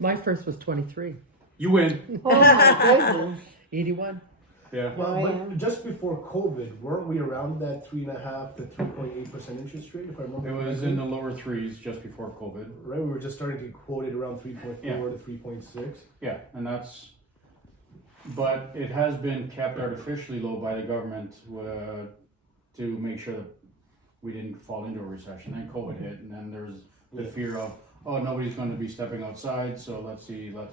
My first was 23. You win. Oh my goodness. 81. Yeah. Well, but just before COVID, weren't we around that 3.5 to 3.8% interest rate, if I remember? It was correctly? in the lower threes just before COVID. Right, we were just starting to quote it around 3.4 to 3.6. Yeah, but it has been kept artificially low by the government to make sure that we didn't fall into a recession. Then COVID hit, and then there's the fear of, oh, nobody's going to be stepping outside, so let's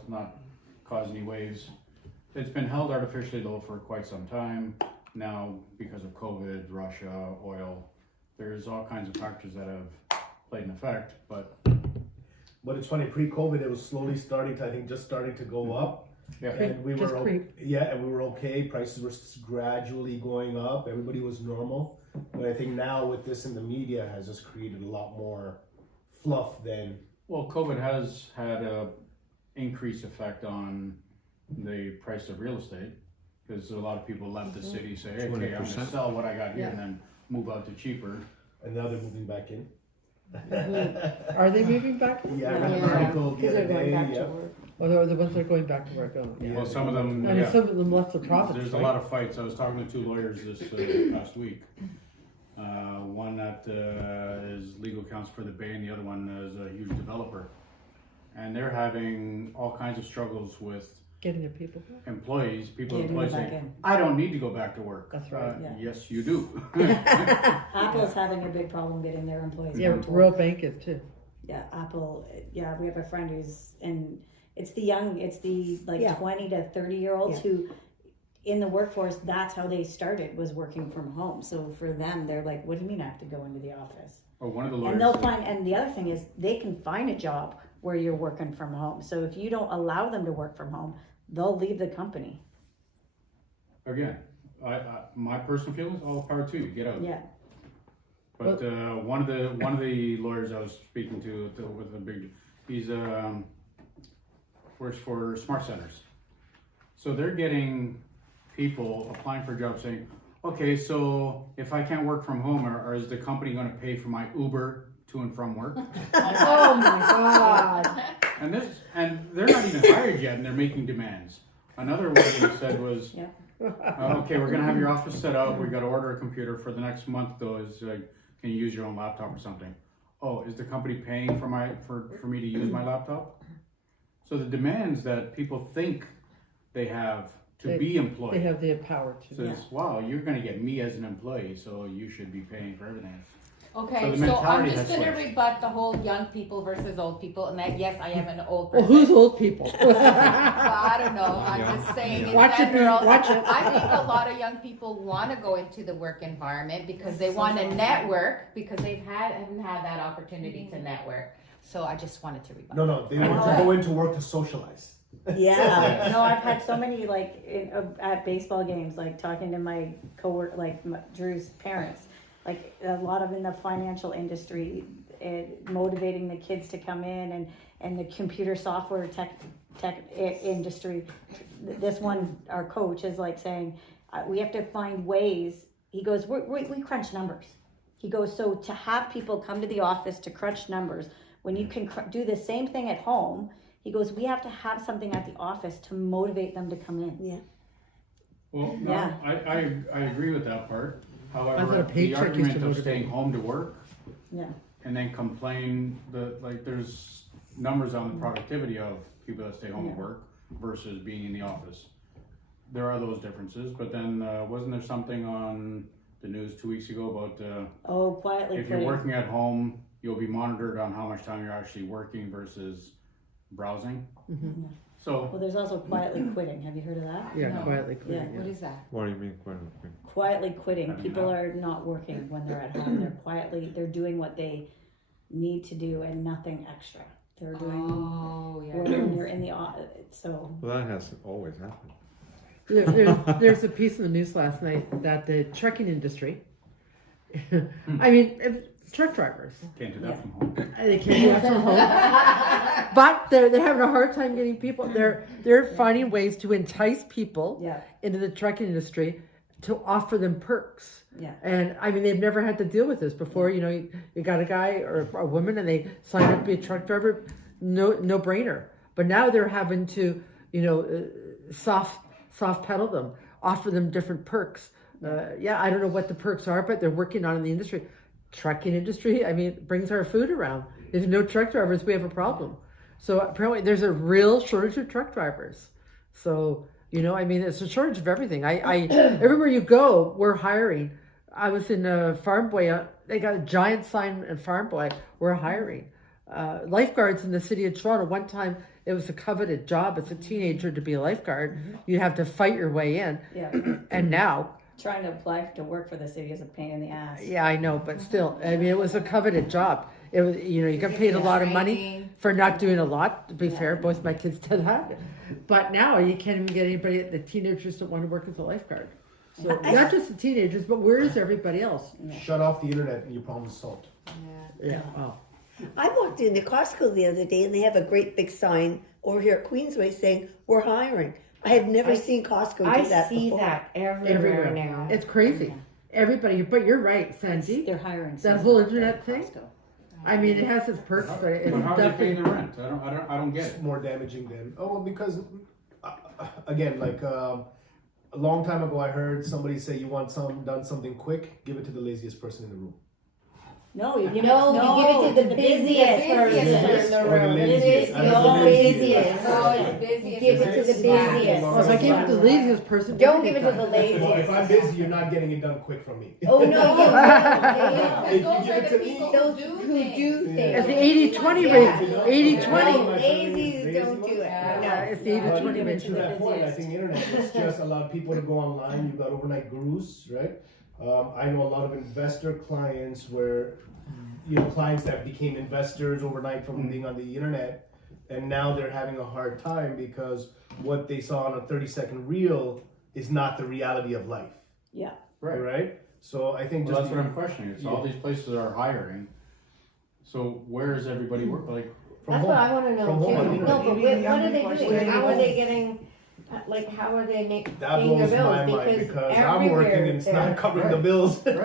not cause any waves. It's been held artificially low for quite some time. Now, because of COVID, Russia, oil, there's all kinds of factors that have played an effect, but it's funny, pre-COVID, it was slowly starting to go up. yeah. And we Just were creep. and we were okay. Prices were gradually going up. Everybody was normal. But I think now with this in the media has just created a lot more fluff than. Well, COVID has had a increased effect on the price of real estate. Because a lot of people left the city, say, hey, okay, I'm 20%. gonna sell what I got here and then move out to cheaper. And now they're moving back in. Are they moving back? Yeah, I read an article the Because they're other going day. back to Yeah. work. Or they're the ones that are going back to work? Oh, yeah. Well, some of them, And yeah. some of them left the province. There's a right? lot of fights. I was talking to 2 lawyers this past week. One that is legal counsel for the Bay, and the other one is a huge developer. And they're having all kinds of struggles with Getting their people back. employees Getting them employees back saying, in. I don't need to go back to work. That's right. Yeah. Yes, you do. Apple's having a big problem getting their employees Yeah, back to work. Royal Bank is too. Yeah, Apple. Yeah, we have a friend who's it's the like Yeah. 20 to 30-year-olds Yeah. who in the workforce, that's how they started, was working from home. So for them, they're like, what do you mean I have to go into the office? Or one of the lawyers And they'll said- find, and the other thing is they can find a job where you're working from home. So if you don't allow them to work from home, they'll leave the company. again, my personal feelings, all the power to you. Get out. Yeah. But one of the lawyers I was speaking to with a big, he's works for smart centers. So they're getting people applying for jobs saying, okay, so if I can't work from home, or is the company going to pay for my Uber to and from work? Oh my God. And they're not even hired yet, and they're making demands. Another one he said was, Yeah. okay, we're gonna have your office set up. We got to order a computer for the next month. Though, is like, can you use your own laptop or something? Oh, is the company paying for me to use my laptop? So the demands that people think they have to be employed. They have the power to. Says, wow, you're gonna get me as an employee, so you should be paying for everything. So Okay, the so I'm mentality just has gonna switched. rebut the whole young people versus old people, and that, yes, I am an old Well, person. who's old people? Well, I don't know, I'm just saying in Watch it, general, watch it. I think a lot of young people wanna go into the work environment because they wanna network, because haven't had that opportunity to network. So I just wanted to rebut. No, they want to go into work to socialize. Yeah. No, I've had so many at baseball games, like talking to my coworker, Drew's parents, like a lot of in the financial industry, motivating the kids to come in, and the computer software tech industry. This one, our coach is like saying, we have to find ways. He goes, we crunch numbers. He goes, so to have people come to the office to crunch numbers, when you can do the same thing at home, he goes, we have to have something at the office to motivate them to come in. Yeah. Well, no, Yeah. I agree with that part. I thought However, a the paycheck used argument to of motivate staying you. home to work Yeah. and then complain that, like, there's numbers on the productivity of people that stay home and Yeah. work versus being in the office. There are those differences, but then wasn't there something on the news 2 weeks ago about Oh, quietly if you're quitting. working at home, you'll be monitored on how much time you're actually working versus browsing. Mhm. So Well, there's also quietly quitting. Have you heard of that? Yeah, No. quietly quitting. What Yeah. is that? What do you mean? Quietly quitting. I mean, People are not working when they're at home. They're doing what they need to do and nothing extra. They're doing Oh, yeah. when you're in the office. So Well, that has always happened. There's a piece in the news last night that the trucking industry, I mean, truck drivers, can't do that from home. they can't do that from home, but they're having a hard time getting people. They're finding ways to entice people yeah, into the trucking industry to offer them perks. yeah. And I mean, they've never had to deal with this before. You know, you got a guy or a woman and they sign up to be a truck driver, no brainer. But now they're having to, soft pedal them, offer them different perks. I don't know what the perks are, but they're working on in the industry. Trucking industry, I mean, it brings our food around. If no truck drivers, we have a problem. So apparently there's a real shortage of truck drivers. So, I mean, it's a shortage of everything. I everywhere you go, we're hiring. I was in Farm Boy. They got a giant sign in Farm Boy. We're hiring lifeguards in the city of Toronto. One time, it was a coveted job as a teenager to be a lifeguard. You'd have to fight your way in. Yeah. And now, Trying to apply to work for the city is a pain in the ass. yeah, I know, but still, I mean, it was a coveted job. It was, you got paid a lot of money for not doing a lot. To be fair, both my kids did that. But now you can't even get anybody. The teenagers don't want to work as a lifeguard. So not just the teenagers, but where is everybody else? Shut off the internet and your problem is solved. Yeah. Oh. I walked into Costco the other day and they have a great big sign over here at Queensway saying, we're hiring. I have never seen Costco do I that see before. that everywhere now. It's crazy. Everybody, but you're right, Sandy. They're hiring. That season whole at internet thing? Costco. I mean, it has its perks, but it's But how are they paying definitely. the rent? I don't get It's it. more damaging than because again, like a long time ago, I heard somebody say, "You want done something quick? Give it to the laziest person in the room." No, you give No, you give it to the busiest person in the room. Or the It laziest. is I don't the know. busiest. Oh, it's busy. Give it to the busiest. Well, if I gave it to the laziest person, Don't give it to the Well, if laziest. I'm busy, you're not getting it done quick from me. Oh, no, If you Those give are it the to me- people those who who do do things. things. It's the 80-20 Yeah. ratio. 80-20. No, lazy don't do it. Yeah, No. it's the 80-20 But to ratio. that point, I think internet has just allowed people to go online. You've got overnight gurus, right? I know a lot of investor clients where, clients that became investors overnight from being on the internet, and now they're having a hard time because what they saw on a 30-second reel is not the reality of life. Yeah. Right? So I think Well, just that's what I'm questioning. It's all these places are hiring. So where is everybody work? Like, from That's home. what I wanna know From home on the too. internet. No, but Maybe what the are younger they question doing? is How are home. they getting, how are they That paying their blows bills? my mind because I'm everywhere working and it's not they're- covering the bills. we're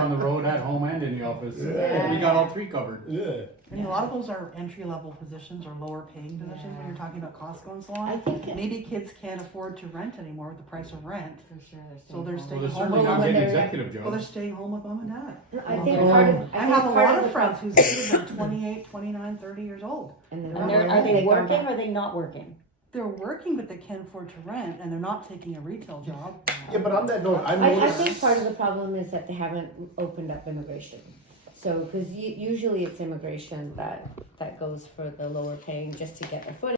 on the road at home and in the office. Yeah. We got all three covered. Yeah. I mean, a lot of those are entry-level positions or lower paying positions when you're talking about Costco and so I on. think Maybe kids can't afford to rent anymore with the price of rent, For sure. so they're Well, staying they're home. certainly with not mom and getting dad. executive Well, they're jobs. staying home with mom and dad. I think part of, I have a part lot of of the friends whose kids are 28, 29, 30 years old. And And are they working or are they not working? They're working, but they can't afford to rent, and they're not taking a retail job. Yeah, but on that note, I've I noticed. think part of the problem is that they haven't opened up immigration. So, because usually it's immigration that goes for the lower paying just to get their foot